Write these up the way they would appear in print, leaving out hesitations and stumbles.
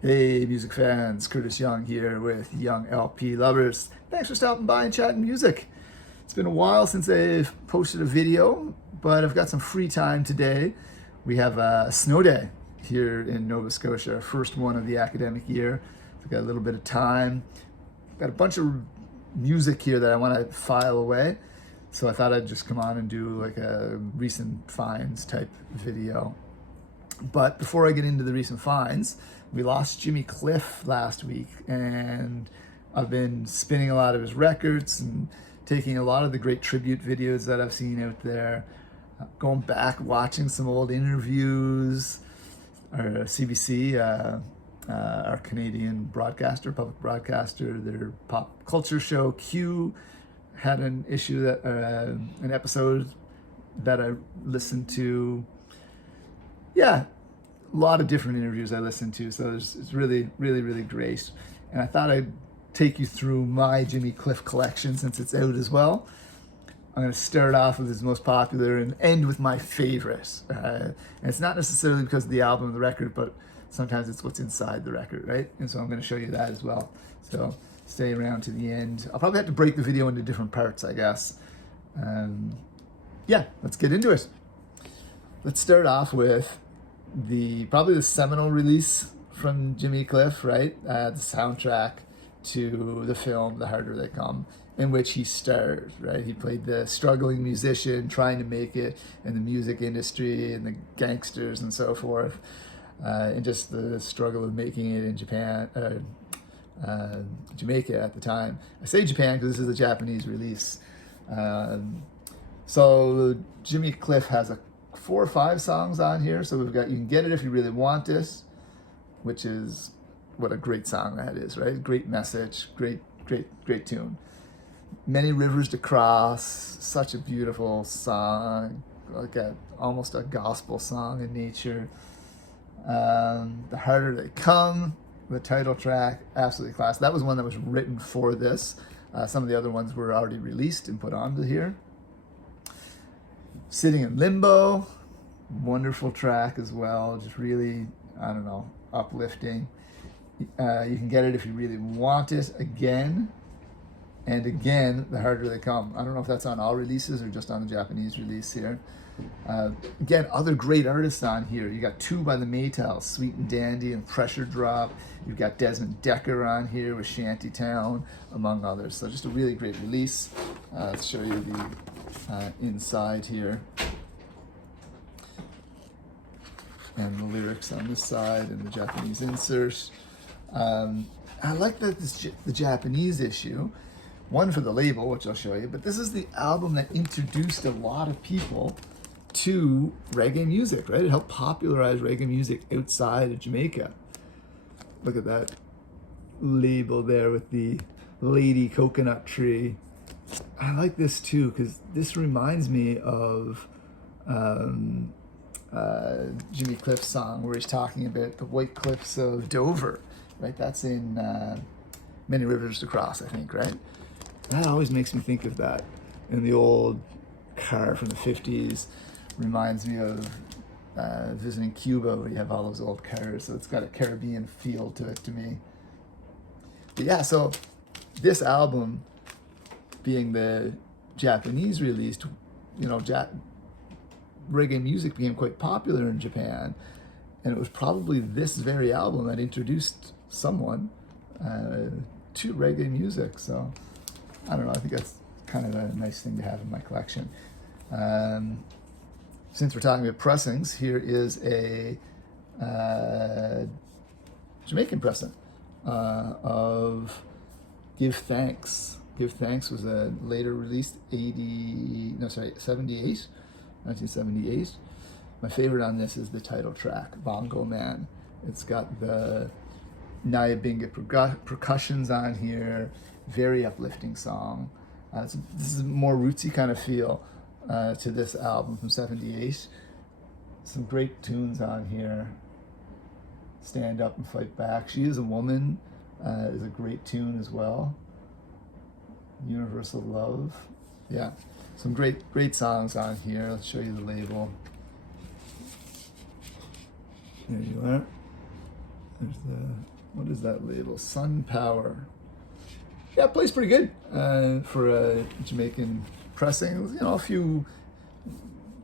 Hey, music fans, Curtis Young here with Young LP Lovers. Thanks for stopping by and chatting music. It's been a while since I've posted a video, but I've got some free time today. We have a snow day here in Nova Scotia, our first one of the academic year. I've got a little bit of time. Got a bunch of music here that I want to file away, so I thought I'd just come on and do like a recent finds type video. But before I get into the recent finds, we lost Jimmy Cliff last week, and I've been spinning a lot of his records and taking a lot of the great tribute videos that I've seen out there, going back, watching some old interviews. Our CBC, our Canadian broadcaster, public broadcaster, their pop culture show Q had an episode that I listened to. Yeah, a lot of different interviews I listened to, so it's really, really, really great. And I thought I'd take you through my Jimmy Cliff collection since it's out as well. I'm going to start off with his most popular and end with my favorite. And it's not necessarily because of the album or the record, but sometimes it's what's inside the record, right? And so I'm going to show you that as well. So stay around to the end. I'll probably have to break the video into different parts, I guess. Yeah, let's get into it. Let's start off with probably the seminal release from Jimmy Cliff, right? The soundtrack to the film The Harder They Come, in which he starred, right? He played the struggling musician trying to make it in the music industry and the gangsters and so forth, and just the struggle of making it in Jamaica at the time. I say Japan because this is a Japanese release. So Jimmy Cliff has 4 or 5 songs on here. So we've got You Can Get It If You Really Want It, which is what a great song that is, right? Great message, great tune. Many Rivers to Cross, such a beautiful song, like almost a gospel song in nature. The Harder They Come, the title track, absolutely class. That was one that was written for this. Some of the other ones were already released and put onto here. Sitting in Limbo, wonderful track as well, just really, I don't know, uplifting. You Can Get It If You Really Want It, again and again, The Harder They Come. I don't know if that's on all releases or just on the Japanese release here. Again, other great artists on here. You got 2 by the Maytals, Sweet and Dandy and Pressure Drop. You've got Desmond Decker on here with Shantytown, among others. So just a really great release. Let's show you the inside here, and the lyrics on this side and the Japanese insert. I like that the Japanese issue, one for the label, which I'll show you, but this is the album that introduced a lot of people to reggae music, right? It helped popularize reggae music outside of Jamaica. Look at that label there with the lady coconut tree. I like this too because this reminds me of Jimmy Cliff's song where he's talking about the White Cliffs of Dover, right? That's in Many Rivers to Cross, I think, right? That always makes me think of that. And the old car from the 50s reminds me of visiting Cuba, where you have all those old cars, so it's got a Caribbean feel to it to me. But yeah, so this album, being the Japanese released, reggae music became quite popular in Japan, and it was probably this very album that introduced someone to reggae music. So I don't know, I think that's kind of a nice thing to have in my collection. Since we're talking about pressings, here is a Jamaican pressing of Give Thanks. Give Thanks was a later released 1978. My favorite on this is the title track, Bongo Man. It's got the Nyabinga percussions on here, very uplifting song. This is a more rootsy kind of feel to this album from 78. Some great tunes on here. Stand Up and Fight Back. She Is a Woman is a great tune as well. Universal Love. Yeah, some great songs on here. Let's show you the label. There you are. There's the, what is that label? Sun Power. Yeah, it plays pretty good for a Jamaican pressing. You know, a few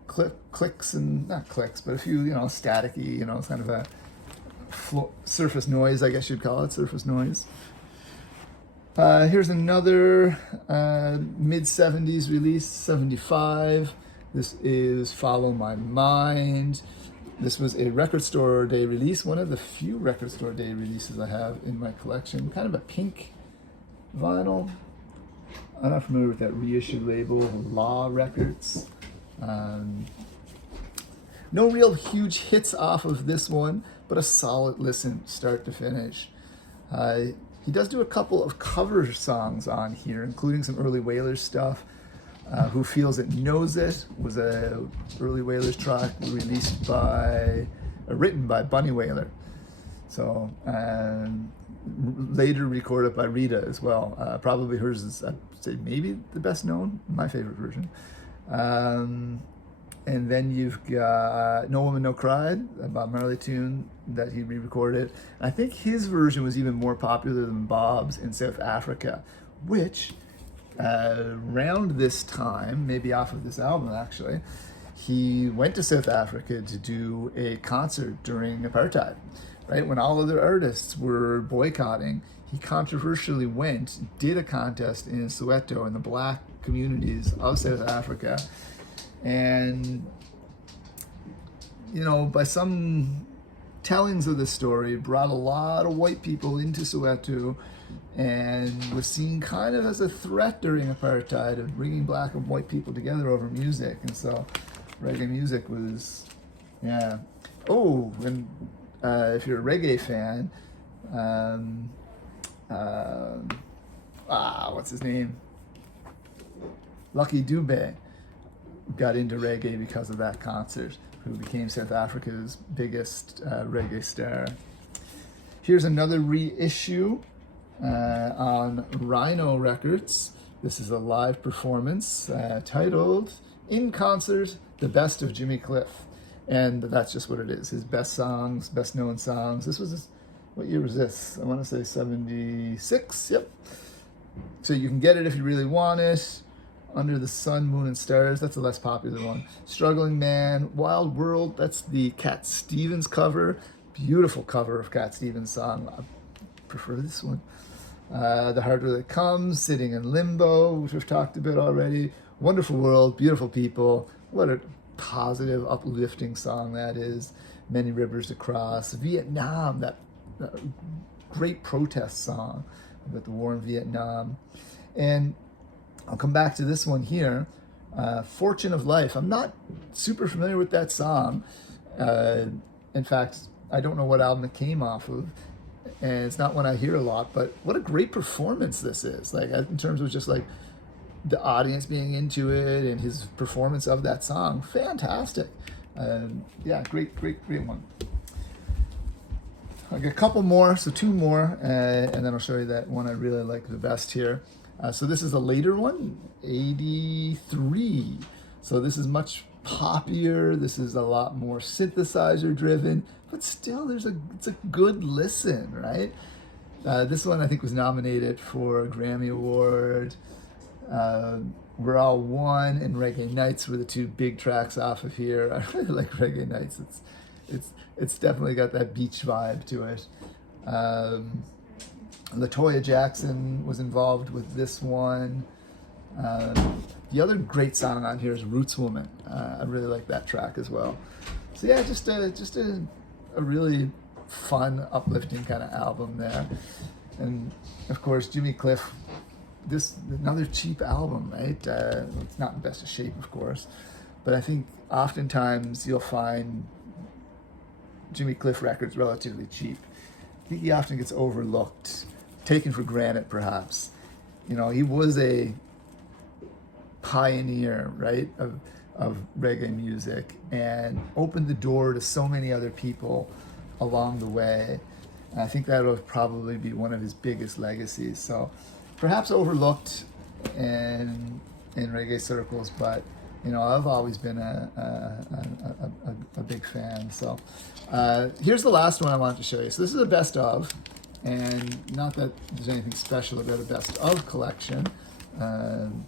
clicks and not clicks, but a few, you know, staticky, you know, kind of a surface noise, I guess you'd call it, surface noise. Here's another mid-70s release, 75. This is Follow My Mind. This was a Record Store Day release, one of the few Record Store Day releases I have in my collection. Kind of a pink vinyl. I'm not familiar with that reissue label, Law Records. No real huge hits off of this one, but a solid listen start to finish. He does do a couple of cover songs on here, including some early Wailers stuff. Who Feels It Knows It was a early Wailers track written by Bunny Wailer. So later recorded by Rita as well. Probably hers is, I'd say, maybe the best known, my favorite version. And then you've got No Woman No Cry, a Bob Marley tune that he re-recorded. I think his version was even more popular than Bob's in South Africa, which around this time, maybe off of this album actually, he went to South Africa to do a concert during apartheid, right? When all other artists were boycotting, he controversially went, did a contest in Soweto in the black communities of South Africa. And, you know, by some tellings of the story, brought a lot of white people into Soweto and was seen kind of as a threat during apartheid of bringing black and white people together over music. And so reggae music was, yeah. Oh, and if you're a reggae fan, what's his name? Lucky Dube got into reggae because of that concert, who became South Africa's biggest reggae star. Here's another reissue on Rhino Records. This is a live performance titled In Concert, The Best of Jimmy Cliff. And that's just what it is, his best songs, best known songs. This was, what year was this? I want to say 76, yep. So you can get it if you really want it. Under the Sun, Moon, and Stars, that's the less popular one. Struggling Man, Wild World, that's the Cat Stevens cover. Beautiful cover of Cat Stevens' song. I prefer this one. The Harder That Comes, Sitting in Limbo, which we've talked about already. Wonderful World, Beautiful People. What a positive, uplifting song that is. Many Rivers to Cross. Vietnam, that great protest song about the war in Vietnam. And I'll come back to this one here, Fortune of Life. I'm not super familiar with that song. In fact, I don't know what album it came off of, and it's not one I hear a lot, but what a great performance this is. Like, in terms of just like the audience being into it and his performance of that song, fantastic. Yeah, great one. I'll get a couple more, so two more, and then I'll show you that one I really like the best here. So this is a later one, 83. So this is much poppier. This is a lot more synthesizer driven, but still it's a good listen, right? This one I think was nominated for a Grammy Award. We're All One and Reggae Nights were the two big tracks off of here. I really like Reggae Nights. It's definitely got that beach vibe to it. LaToya Jackson was involved with this one. The other great song on here is Roots Woman. I really like that track as well. So yeah, just a really fun, uplifting kind of album there. And of course, Jimmy Cliff, this another cheap album, right? It's not in best of shape, of course, but I think oftentimes you'll find Jimmy Cliff records relatively cheap. I think he often gets overlooked, taken for granted, perhaps. You know, he was a pioneer, right, of reggae music and opened the door to so many other people along the way. And I think that will probably be one of his biggest legacies. So perhaps overlooked in reggae circles, but you know, I've always been a big fan. So here's the last one I wanted to show you. So this is a best of, and not that there's anything special about a best of collection on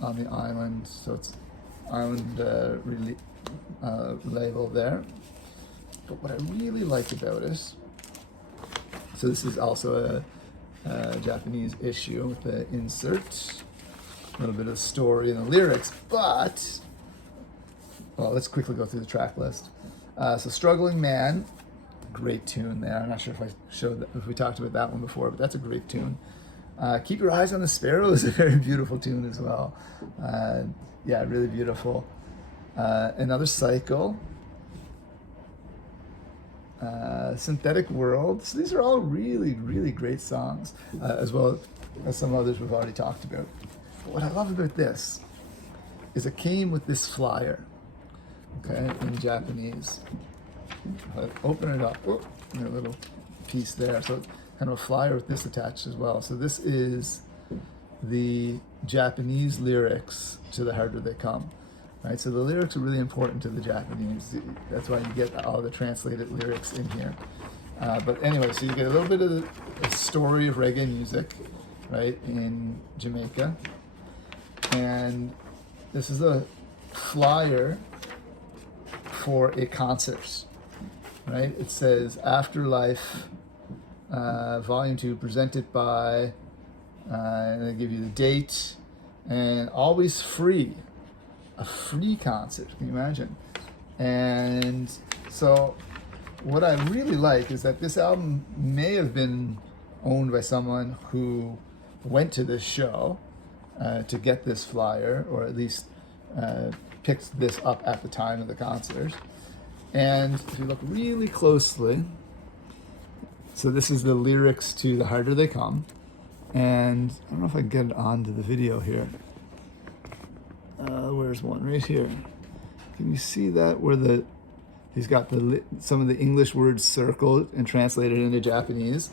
the Island. So it's Island label there. But what I really like about it, so this is also a Japanese issue with the insert, a little bit of the story and the lyrics, but, well, let's quickly go through the track list. So Struggling Man, great tune there. I'm not sure if I showed that, if we talked about that one before, but that's a great tune. Keep Your Eyes on the Sparrow is a very beautiful tune as well. Yeah, really beautiful. Another Cycle. Synthetic World. So these are all really, really great songs, as well as some others we've already talked about. But what I love about this is it came with this flyer, okay, in Japanese. If I open it up, oh, a little piece there. So it's kind of a flyer with this attached as well. So this is the Japanese lyrics to The Harder They Come. Right, so the lyrics are really important to the Japanese. That's why you get all the translated lyrics in here. But anyway, so you get a little bit of the story of reggae music, right, in Jamaica. And this is a flyer for a concert, right? It says Afterlife Volume 2, presented by, and they give you the date, and always free. A free concert, can you imagine? And so what I really like is that this album may have been owned by someone who went to this show to get this flyer, or at least picked this up at the time of the concert. And if you look really closely, so this is the lyrics to The Harder They Come. And I don't know if I can get it onto the video here. Where's one? Right here. Can you see that? Where he's got some of the English words circled and translated into Japanese.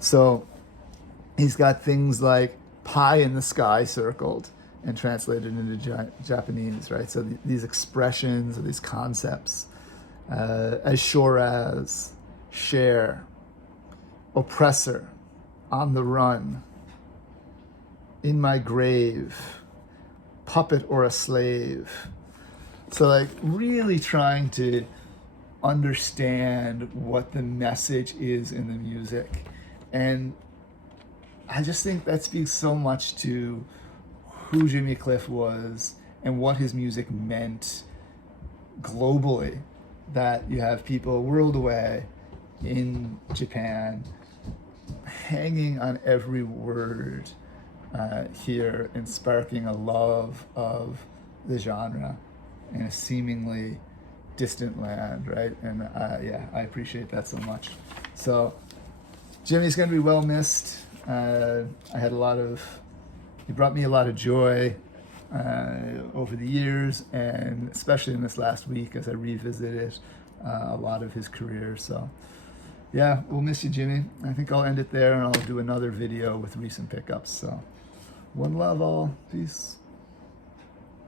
So he's got things like pie in the sky circled and translated into Japanese, right? So these expressions or these concepts, as sure as, share, oppressor, on the run, in my grave, puppet or a slave. So like really trying to understand what the message is in the music. And I just think that speaks so much to who Jimmy Cliff was and what his music meant globally, that you have people a world away in Japan hanging on every word here and sparking a love of the genre in a seemingly distant land, right? And yeah, I appreciate that so much. So Jimmy's going to be well missed. He brought me a lot of joy over the years, and especially in this last week as I revisited a lot of his career. So yeah, we'll miss you, Jimmy. I think I'll end it there, and I'll do another video with recent pickups. So one love all. Peace.